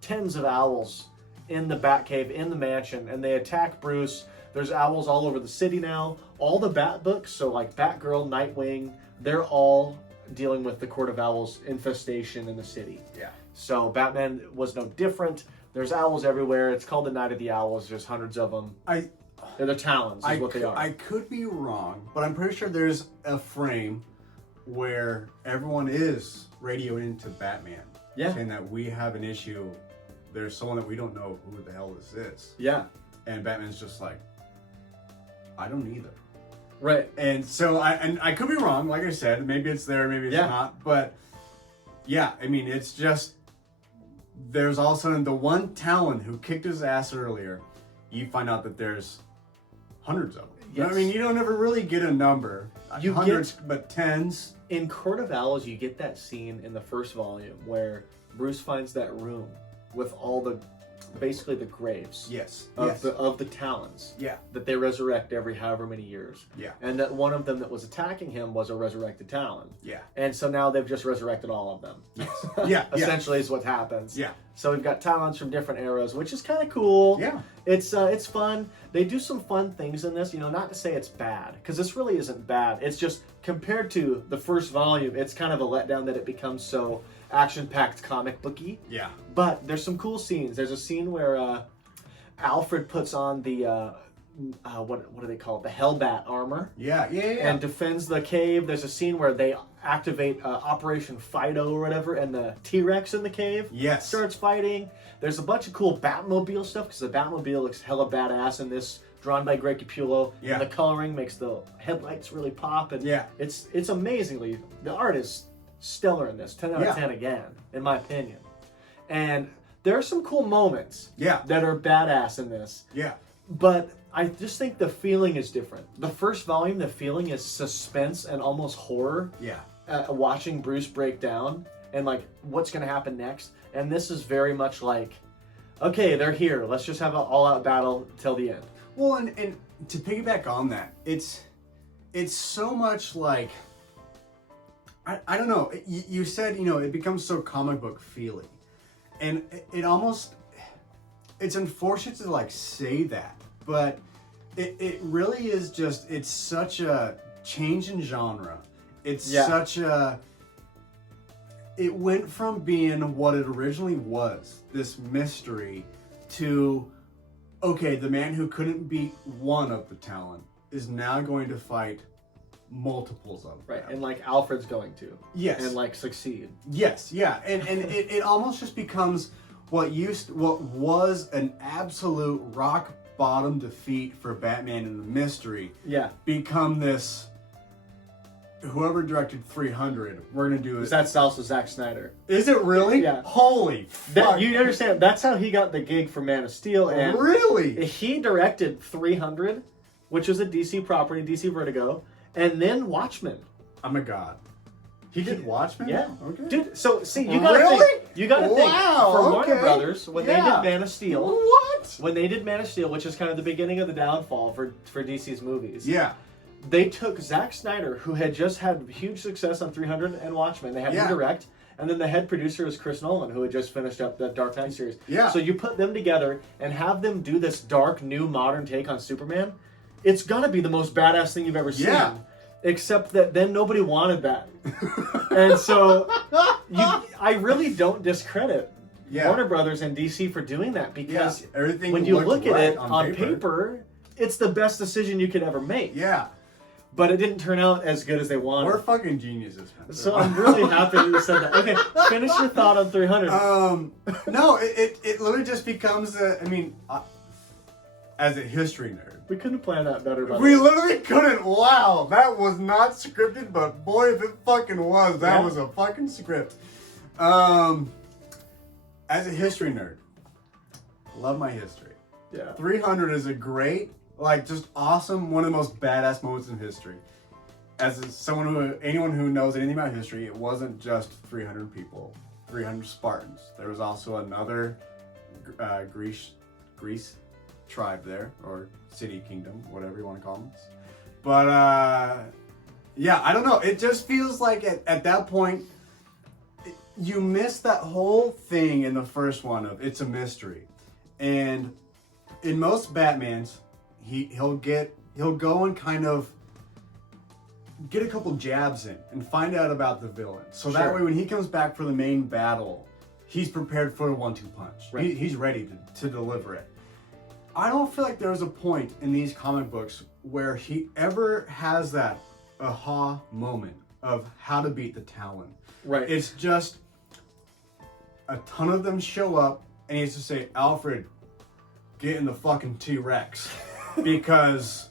tens of owls in the Batcave, in the mansion, and they attack Bruce. There's owls all over the city now. All the Bat books, so like Batgirl, Nightwing, they're all dealing with the Court of Owls infestation in the city. Yeah. So Batman was no different. There's owls everywhere. It's called the Night of the Owls. There's hundreds of them. They're the Talons, is what they are. I could be wrong, but I'm pretty sure there's a frame where everyone is radioing into Batman. Yeah. Saying that we have an issue. There's someone that we don't know who the hell this is. Yeah. And Batman's just like, I don't either. Right. And so I could be wrong, like I said, maybe it's there, maybe it's not. But yeah, I mean, it's just, there's all of a sudden the one Talon who kicked his ass earlier, you find out that there's hundreds of them. Yes. I mean, you don't ever really get a number. You hundreds, but tens. In Court of Owls, you get that scene in the first volume where Bruce finds that room with all the, basically the graves. Yes. Of the Talons. Yeah. That they resurrect every however many years. Yeah. And that one of them that was attacking him was a resurrected Talon. Yeah. And so now they've just resurrected all of them. Yes. Yeah. Essentially is what happens. Yeah. So we've got Talons from different eras, which is kind of cool. Yeah. It's fun. They do some fun things in this, you know, not to say it's bad, because this really isn't bad. It's just, compared to the first volume, it's kind of a letdown that it becomes so action-packed comic booky. Yeah. But there's some cool scenes. There's a scene where Alfred puts on the what do they call it? The Hellbat armor. Yeah. And defends the cave. There's a scene where they activate Operation Fido or whatever, and the T-Rex in the cave starts fighting. There's a bunch of cool Batmobile stuff, because the Batmobile looks hella badass in this, drawn by Greg Capullo. Yeah. And the coloring makes the headlights really pop. And it's amazingly, the art is stellar in this. 10 out of 10 again, in my opinion. And there are some cool moments that are badass in this. Yeah. But I just think the feeling is different. The first volume, the feeling is suspense and almost horror. Yeah. Watching Bruce break down and like what's going to happen next. And this is very much like, okay, they're here. Let's just have an all-out battle till the end. Well, and to piggyback on that, it's so much like, I don't know. You said, you know, it becomes so comic book feely, and it almost, it's unfortunate to like say that, but it really is just, it's such a change in genre. It's such a, it went from being what it originally was, this mystery, to, okay, the man who couldn't beat one of the Talon is now going to fight multiples of Right, them. and like Alfred's going to. Yes. And like succeed. Yes, yeah. And it almost just becomes what was an absolute rock bottom defeat for Batman in the Mystery. Yeah. Become this, whoever directed 300, we're gonna do it. That's also Zack Snyder. Is it really? Yeah. Holy fuck. You understand, that's how he got the gig for Man of Steel. And really? he directed 300, which was a DC property, DC Vertigo, and then Watchmen. Oh my god. He did Watchmen? Yeah. Okay. Dude, so see, you gotta Really? think. You gotta think. Wow, For Warner okay. Brothers, when they Yeah. did Man of Steel. What? When they did Man of Steel, which is kind of the beginning of the downfall for DC's movies. Yeah. They took Zack Snyder, who had just had huge success on 300 and Watchmen. They had him direct. And then the head producer is Chris Nolan, who had just finished up the Dark Knight series. Yeah. So you put them together and have them do this dark, new, modern take on Superman. It's gonna be the most badass thing you've ever seen. Yeah. Except that then nobody wanted that. And so I really don't discredit Warner Brothers and DC for doing that, because everything when you looked look at right it on paper, it's the best decision you could ever make. Yeah. But it didn't turn out as good as they wanted. We're fucking geniuses, man. So I'm really happy that you said that. Okay, finish your thought on 300. No, it literally just becomes as a history nerd. We couldn't have planned that better, by the We way. literally couldn't. Wow, that was not scripted, but boy, if it fucking was, that was a fucking script. As a history nerd, love my history. Yeah. 300 is a great, just awesome, one of the most badass moments in history. Anyone who knows anything about history, it wasn't just 300 people, 300 Spartans. There was also another Greece tribe there, or city, kingdom, whatever you want to call them. But yeah, I don't know. It just feels like at that point, you miss that whole thing in the first one of it's a mystery. And in most Batmans, he'll go and kind of get a couple jabs in and find out about the villain. So that way when he comes back for the main battle, he's prepared for a 1-2 punch. Right. He's ready to deliver it. I don't feel like there was a point in these comic books where he ever has that aha moment of how to beat the Talon. Right. It's just a ton of them show up and he has to say, Alfred, get in the fucking T-Rex. Because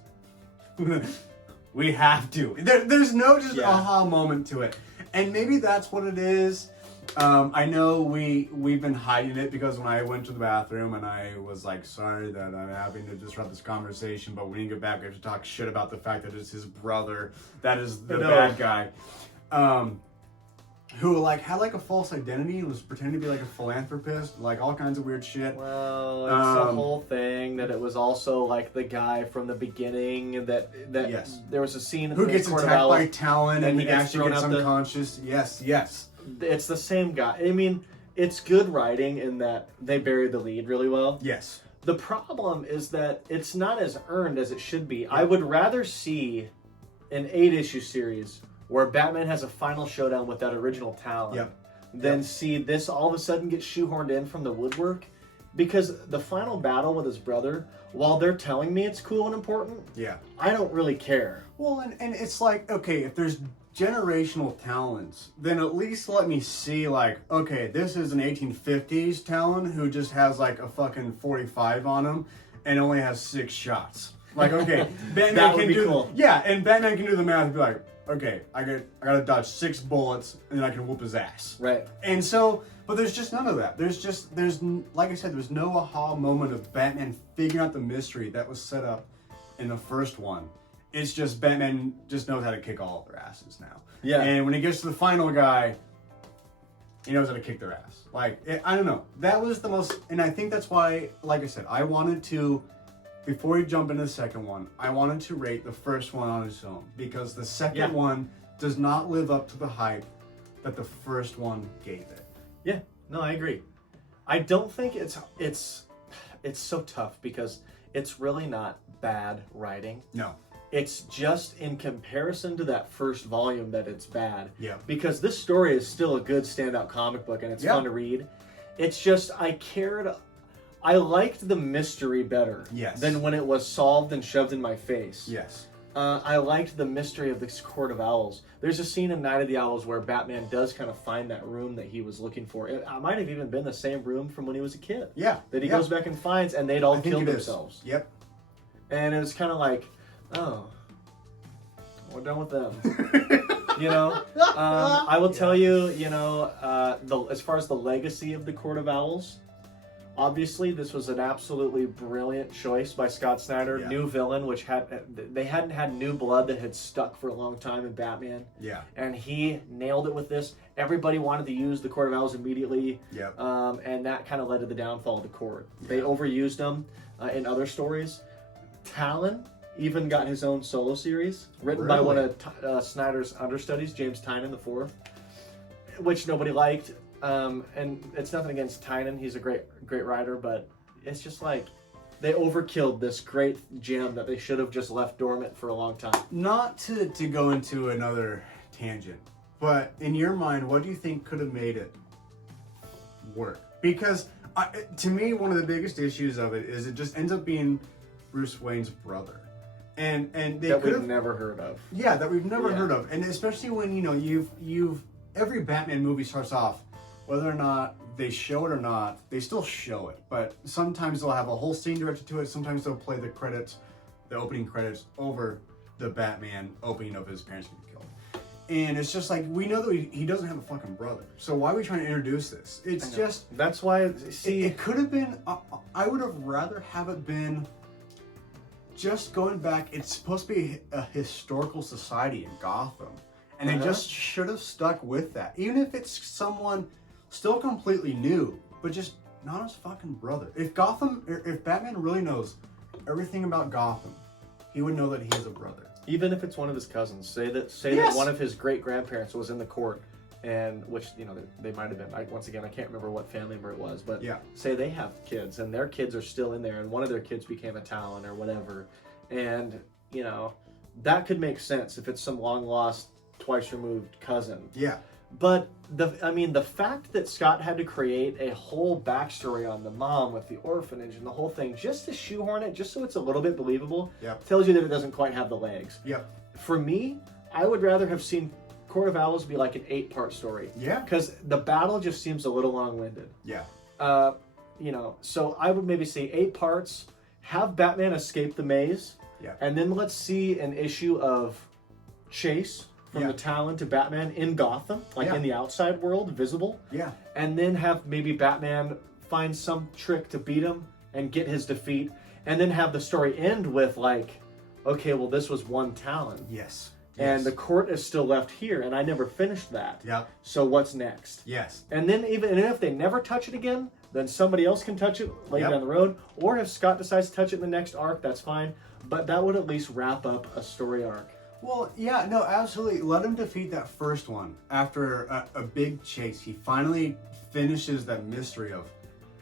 we have to. There's no just aha moment to it. And maybe that's what it is. I know we've been hiding it because when I went to the bathroom and I was like, sorry that I'm having to disrupt this conversation, but when you get back we have to talk shit about the fact that it's his brother that is the bad guy. Who had a false identity and was pretending to be a philanthropist, all kinds of weird shit. Well, it's the whole thing that it was also the guy from the beginning that yes. There was a scene who gets attacked by Talon and he actually gets unconscious. Yes. It's the same guy. I mean, it's good writing in that they buried the lead really well. Yes. The problem is that it's not as earned as it should be. I would rather see an 8-issue series where Batman has a final showdown with that original Talon than see this all of a sudden get shoehorned in from the woodwork. Because the final battle with his brother, while they're telling me it's cool and important, I don't really care. Well, and it's okay, if there's generational talents, then at least let me see okay, this is an 1850s Talon who just has a fucking 45 on him and only has 6 shots. Okay, Batman that would can be do cool. Yeah, and Batman can do the math and be okay, I gotta dodge 6 bullets and then I can whoop his ass. Right. And so, but there's just none of that. There's like I said, there's no aha moment of Batman figuring out the mystery that was set up in the first one. It's just Batman just knows how to kick all of their asses now. Yeah. And when he gets to the final guy, he knows how to kick their ass. I don't know. That was the most, and I think that's why, like I said, I wanted to, before we jump into the second one, I wanted to rate the first one on its own because the second one does not live up to the hype that the first one gave it. Yeah, no, I agree. I don't think it's so tough because it's really not bad writing. No. It's just in comparison to that first volume that it's bad. Yeah. Because this story is still a good standout comic book and it's fun to read. It's just I liked the mystery better Yes. than when it was solved and shoved in my face. Yes. I liked the mystery of this Court of Owls. There's a scene in Night of the Owls where Batman does kind of find that room that he was looking for. It might have even been the same room from when he was a kid. Yeah. That he goes back and finds, and they'd all killed it is. themselves. Yep. And it was kind of like, oh, we're done with them. You know, I will tell you, you know, as far as the legacy of the Court of Owls, obviously this was an absolutely brilliant choice by Scott Snyder. Yeah. New villain, which they hadn't had new blood that had stuck for a long time in Batman. Yeah. And he nailed it with this. Everybody wanted to use the Court of Owls immediately. Yep. And that kind of led to the downfall of the court. They overused them in other stories. Talon even got his own solo series, written by one of Snyder's understudies, James Tynion IV, which nobody liked. And it's nothing against Tynion; he's a great writer, but it's just like they overkilled this great gem that they should have just left dormant for a long time. Not to go into another tangent, but in your mind, what do you think could have made it work? Because to me, one of the biggest issues of it is it just ends up being Bruce Wayne's brother. And they that could we've have never heard of. Yeah, that we've never heard of. And especially when, you know, you've every Batman movie starts off, whether or not they show it or not, they still show it. But sometimes they'll have a whole scene directed to it. Sometimes they'll play the credits, the opening credits over the Batman opening of his parents getting killed. And it's just like, we know that he doesn't have a fucking brother. So why are we trying to introduce this? It's just... That's why, see... It could have been... I would have rather have it been... Just going back, it's supposed to be a historical society in Gotham. And they just should have stuck with that. Even if it's someone still completely new, but just not his fucking brother. If Batman really knows everything about Gotham, he would know that he has a brother. Even if it's one of his cousins. Say that one of his great-grandparents was in the court, and which, you know, they might have been. Once again, I can't remember what family member it was, but say they have kids, and their kids are still in there, and one of their kids became a Talon or whatever, and, you know, that could make sense if it's some long-lost, twice-removed cousin. Yeah. But, the fact that Scott had to create a whole backstory on the mom with the orphanage and the whole thing, just to shoehorn it, just so it's a little bit believable, tells you that it doesn't quite have the legs. Yep. For me, I would rather have seen Court of Owls be like an 8-part story. Yeah. Because the battle just seems a little long-winded. Yeah. You know, so I would maybe say 8 parts, have Batman escape the maze, and then let's see an issue of chase from the Talon to Batman in Gotham, like in the outside world, visible. Yeah. And then have maybe Batman find some trick to beat him and get his defeat, and then have the story end with like, okay, well, this was one Talon. Yes. And the court is still left here, and I never finished that. Yeah. So what's next? Yes. And then even if they never touch it again, then somebody else can touch it later down the road. Or if Scott decides to touch it in the next arc, that's fine. But that would at least wrap up a story arc. Well, yeah, no, absolutely. Let him defeat that first one after a big chase. He finally finishes that mystery of,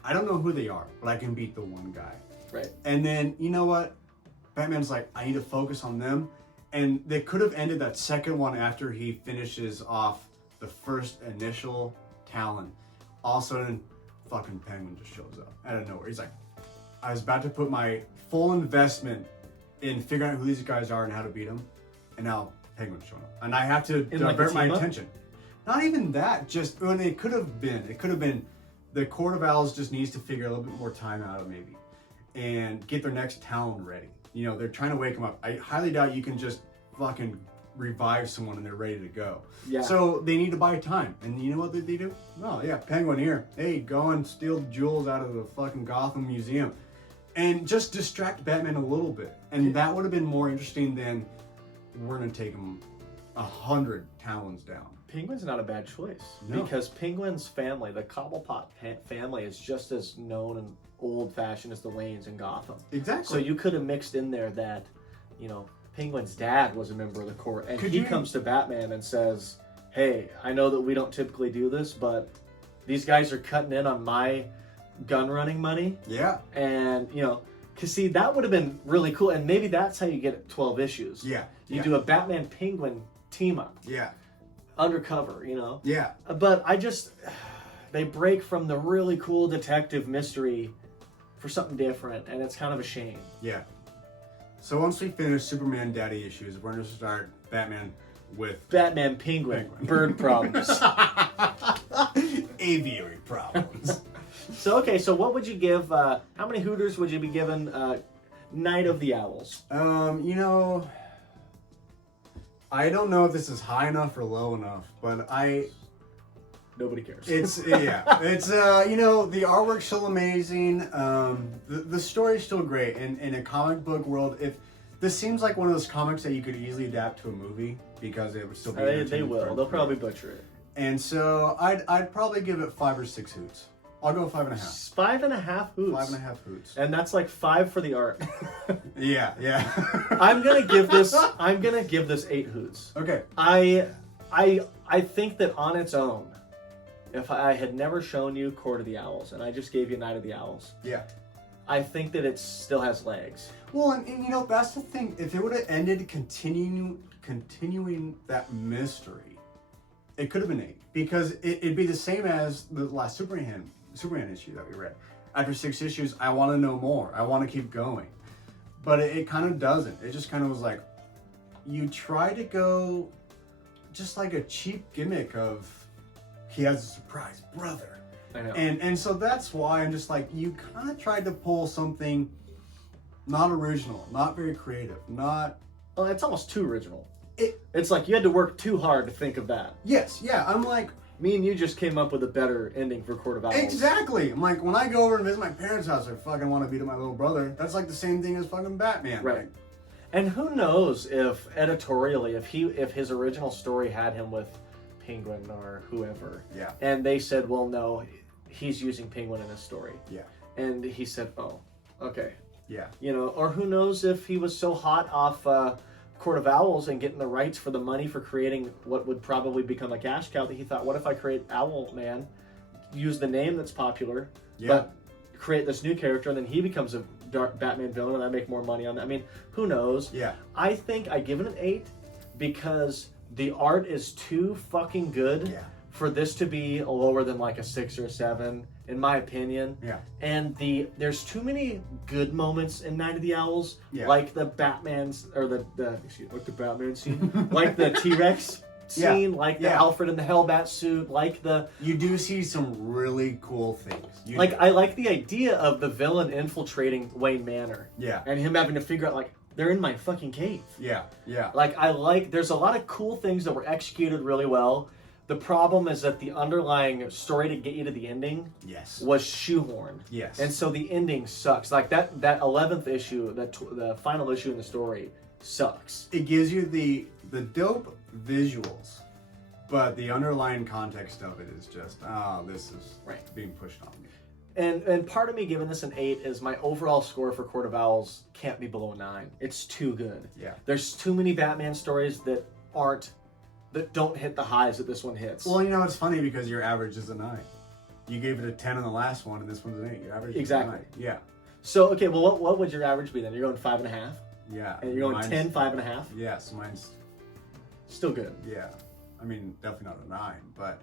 I don't know who they are, but I can beat the one guy. Right. And then, you know what? Batman's like, I need to focus on them. And they could have ended that second one after he finishes off the first initial Talon. All of a sudden, fucking Penguin just shows up out of nowhere. He's like, I was about to put my full investment in figuring out who these guys are and how to beat them. And now Penguin's showing up. And I have to divert my attention. Not even that, just when it could have been the Court of Owls just needs to figure a little bit more time out of maybe and get their next Talon ready. You know, they're trying to wake them up. I highly doubt you can just fucking revive someone and they're ready to go. Yeah. So they need to buy time. And you know what they do? Oh, yeah, Penguin here. Hey, go and steal the jewels out of the fucking Gotham Museum. And just distract Batman a little bit. And that would have been more interesting than we're going to take him 100 Talons down. Penguin's not a bad choice. No. Because Penguin's family, the Cobblepot family, is just as known and old-fashioned as the Waynes in Gotham. Exactly. So you could have mixed in there that, you know, Penguin's dad was a member of the court, and he comes to Batman and says, hey, I know that we don't typically do this, but these guys are cutting in on my gun running money. Yeah. And, you know, because see, that would have been really cool, and maybe that's how you get 12 issues. Yeah. You do a Batman-Penguin team-up. Yeah. Undercover, you know? Yeah. But they break from the really cool detective mystery for something different, and it's kind of a shame. Yeah. So once we finish Superman Daddy issues, we're gonna start Batman with Batman Penguin. Bird problems. aviary problems. So what would you give, how many Hooters would you be giving Night of the Owls? You know, I don't know if this is high enough or low enough, but Nobody cares. it's you know, the artwork's still amazing. The story's still great. In a comic book world, if this seems like one of those comics that you could easily adapt to a movie because it would still be They entertaining will. They'll probably butcher it. And so I'd probably give it 5 or 6 hoots. I'll go 5.5. 5.5 Hoots. 5.5 hoots. And that's like 5 for the art. Yeah. I'm gonna give this 8 Hoots. Okay. I think that on its own, if I had never shown you Court of the Owls and I just gave you Night of the Owls, Yeah. I think that it still has legs. Well, and you know, that's the thing. If it would have ended continuing that mystery, it could have been 8. Because it'd be the same as the last Superman issue that we read. After 6 issues, I want to know more. I want to keep going. But it kind of doesn't. It just kind of was like, you try to go just like a cheap gimmick of he has a surprise brother. I know. And so that's why I'm just like, you kind of tried to pull something not original, not very creative, not... Well, it's almost too original. It's like you had to work too hard to think of that. Yes, yeah, I'm like... Me and you just came up with a better ending for Court of Owls. Exactly! I'm like, when I go over and visit my parents' house, I fucking want to beat up my little brother. That's like the same thing as fucking Batman. Right. Like, and who knows if editorially, if his original story had him with Penguin or whoever. Yeah. And they said, well, no, he's using Penguin in his story. Yeah. And he said, oh, okay. Yeah. You know, or who knows if he was so hot off Court of Owls and getting the rights for the money for creating what would probably become a cash cow that he thought, what if I create Owl Man, use the name that's popular, but create this new character, and then he becomes a dark Batman villain and I make more money on that. I mean, who knows? Yeah. I think I give it an 8 because the art is too fucking good for this to be lower than like a 6 or a 7, in my opinion. Yeah. And there's too many good moments in Night of the Owls, like the Batman's or the Batman scene, like the T-Rex scene, like the Alfred in the Hellbat suit, like the... You do see some really cool things. I like the idea of the villain infiltrating Wayne Manor. Yeah. And him having to figure out, like, they're in my fucking cave. Yeah. There's a lot of cool things that were executed really well. The problem is that the underlying story to get you to the ending was shoehorned. Yes. And so the ending sucks. Like that 11th issue, the final issue in the story sucks. It gives you the dope visuals, but the underlying context of it is just, this is being pushed on me. And part of me giving this an 8 is my overall score for Court of Owls can't be below 9. It's too good. Yeah. There's too many Batman stories that don't hit the highs that this one hits. Well, you know, it's funny because your average is a 9. You gave it a 10 on the last one, and this one's an 8. Your average is a 9. Yeah. So, okay, well, what would your average be then? You're going 5.5? Yeah. And you're going 10, 5.5? Yes, mine's... Still good. Yeah. I mean, definitely not a 9, but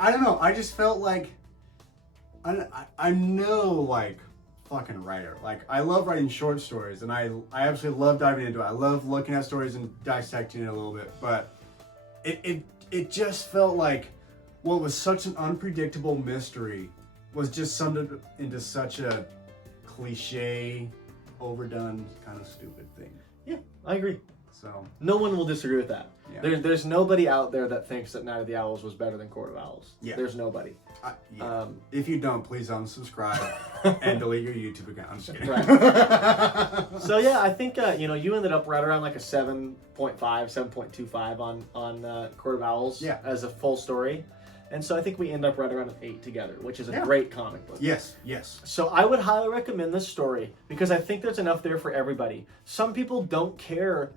I don't know. I just felt like... I'm no, like, fucking writer. Like, I love writing short stories, and I absolutely love diving into it. I love looking at stories and dissecting it a little bit, but it just felt like what was such an unpredictable mystery was just summed into such a cliche, overdone, kind of stupid thing. Yeah, I agree. So no one will disagree with that. Yeah. There's nobody out there that thinks that Night of the Owls was better than Court of Owls. Yeah. There's nobody. If you don't, please unsubscribe and delete your YouTube account. I'm just kidding. Right. So yeah, I think you ended up right around like a 7.5, 7.25 on Court of Owls as a full story. And so I think we end up right around an 8 together, which is a great comic book. Yes. So I would highly recommend this story because I think there's enough there for everybody. Some people don't care.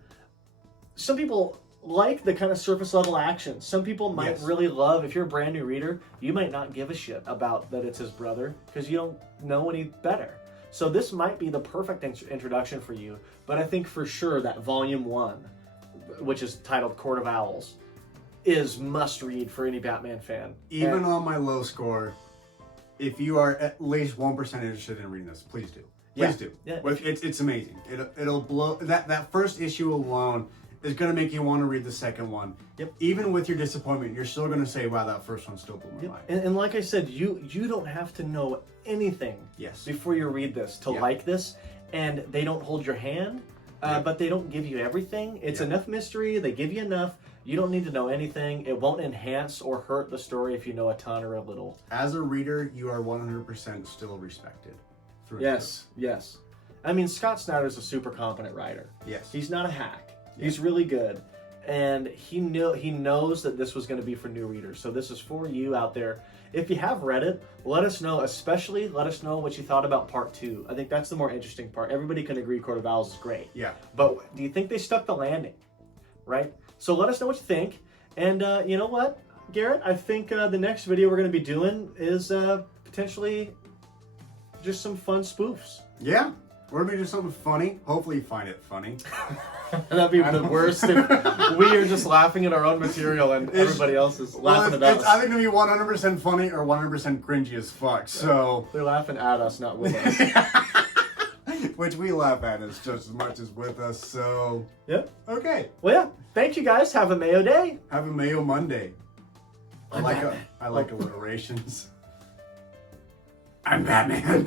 Some people like the kind of surface level action. Some people might really love, if you're a brand new reader, you might not give a shit about that it's his brother because you don't know any better. So this might be the perfect introduction for you. But I think for sure that Volume 1, which is titled Court of Owls, is must read for any Batman fan. Even on my low score, if you are at least 1% interested in reading this, please do. Please do. Yeah. It's amazing. It'll blow that first issue alone is gonna make you want to read the second one. Yep. Even with your disappointment, you're still gonna say, "Wow, that first one still blew my mind." And like I said, you don't have to know anything Yes. before you read this to like this, and they don't hold your hand, but they don't give you everything. It's enough mystery. They give you enough. You don't need to know anything. It won't enhance or hurt the story if you know a ton or a little. As a reader, you are 100% still respected. Yes. I mean, Scott Snyder's a super competent writer. Yes. He's not a hack. He's really good. And he knows that this was going to be for new readers. So this is for you out there. If you have read it, let us know. Especially let us know what you thought about part 2. I think that's the more interesting part. Everybody can agree Court of Owls is great. Yeah. But do you think they stuck the landing? Right? So let us know what you think. And you know what, Garrett? I think the next video we're going to be doing is potentially just some fun spoofs. Yeah. We're gonna do something funny. Hopefully you find it funny. That'd be the worst if we are just laughing at our own material and everybody else is laughing at us. It's either gonna be 100% funny or 100% cringy as fuck. So they're laughing at us, not with us. which we laugh at is just as much as with us. So Yep. Okay. Well, yeah. Thank you guys. Have a Mayo day. Have a Mayo Monday. I like alliterations. I'm Batman.